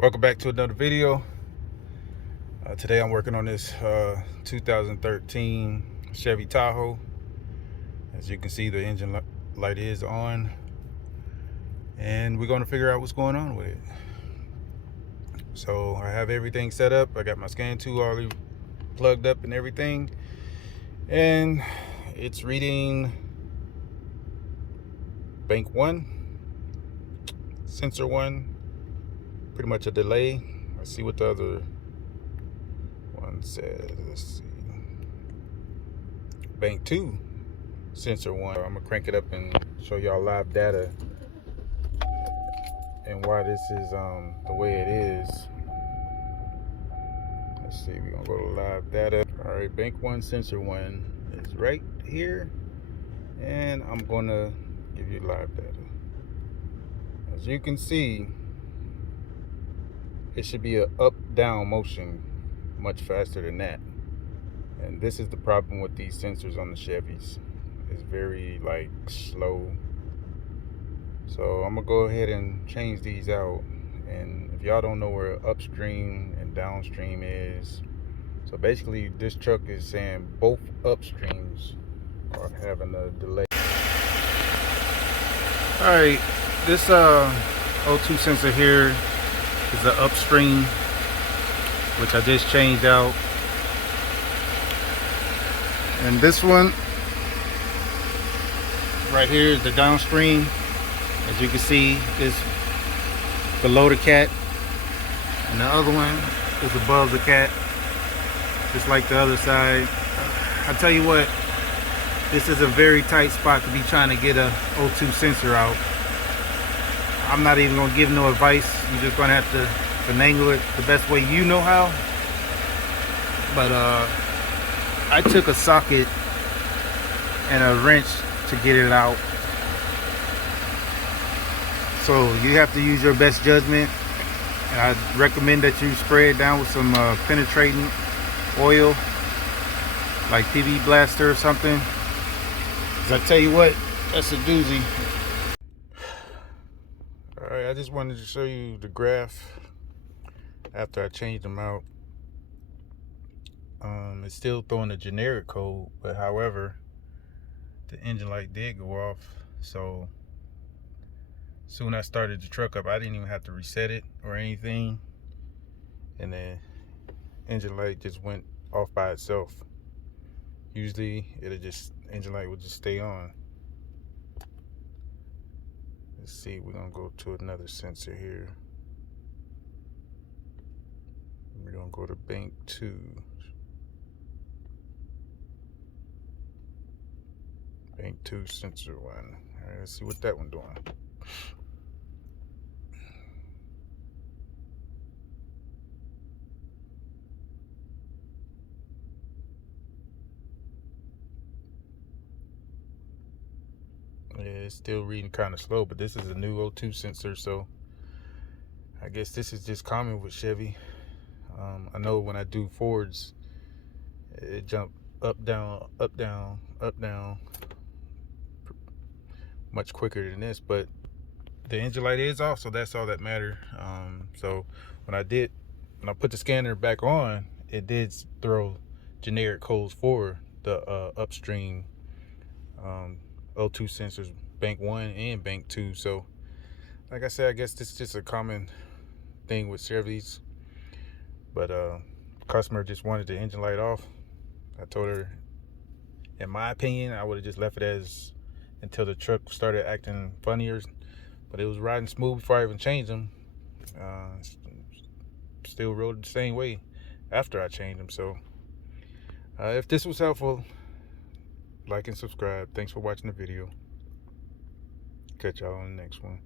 Welcome back to another video. Today I'm working on this 2013 Chevy Tahoe. As you can see, the engine light is on, and we're going to figure out what's going on with it. So I have everything set up. I got my scan tool already plugged up and everything, and it's reading bank 1, sensor 1, pretty much a delay. Let's see what the other one says. Let's see. Bank 2, sensor 1. I'm gonna crank it up and show y'all live data and why this is the way it is. Let's see, we're gonna go to live data. All right, bank 1, sensor 1 is right here, and I'm gonna give you live data. As you can see, it should be a up-down motion much faster than that. And this is the problem with these sensors on the Chevys. It's very slow. So I'm gonna go ahead and change these out. And if y'all don't know where upstream and downstream is, so basically this truck is saying both upstreams are having a delay. All right, this O2 sensor here is the upstream, which I just changed out. And this one right here is the downstream. As you can see, is below the cat, and the other one is above the cat, just like the other side. I tell you what, this is a very tight spot to be trying to get a O2 sensor out. I'm not even gonna give no advice. You're just gonna have to finagle it the best way you know how. But I took a socket and a wrench to get it out. So you have to use your best judgment. And I recommend that you spray it down with some penetrating oil, like PB Blaster or something. 'Cause I tell you what, that's a doozy. All right, I just wanted to show you the graph after I changed them out. It's still throwing a generic code, but however, the engine light did go off. So soon I started the truck up, I didn't even have to reset it or anything, and the engine light just went off by itself. Usually engine light would just stay on. Let's see, we're gonna go to another sensor here. We're gonna go to bank 2. Bank 2, sensor 1. All right, let's see what that one doing. Yeah, it's still reading kind of slow, but this is a new O2 sensor, so I guess this is just common with Chevy. I know when I do Fords, it jump up, down, up, down, up, down, much quicker than this, but the engine light is off, so that's all that matters. So when I put the scanner back on, it did throw generic codes for the upstream O2 sensors, bank 1 and bank 2. So like I said, I guess this is just a common thing with Chevys, but customer just wanted the engine light off. I told her, in my opinion, I would have just left it as until the truck started acting funnier, but it was riding smooth before I even changed them. Still rode the same way after I changed them. So if this was helpful, like and subscribe. Thanks for watching the video. Catch y'all on the next one.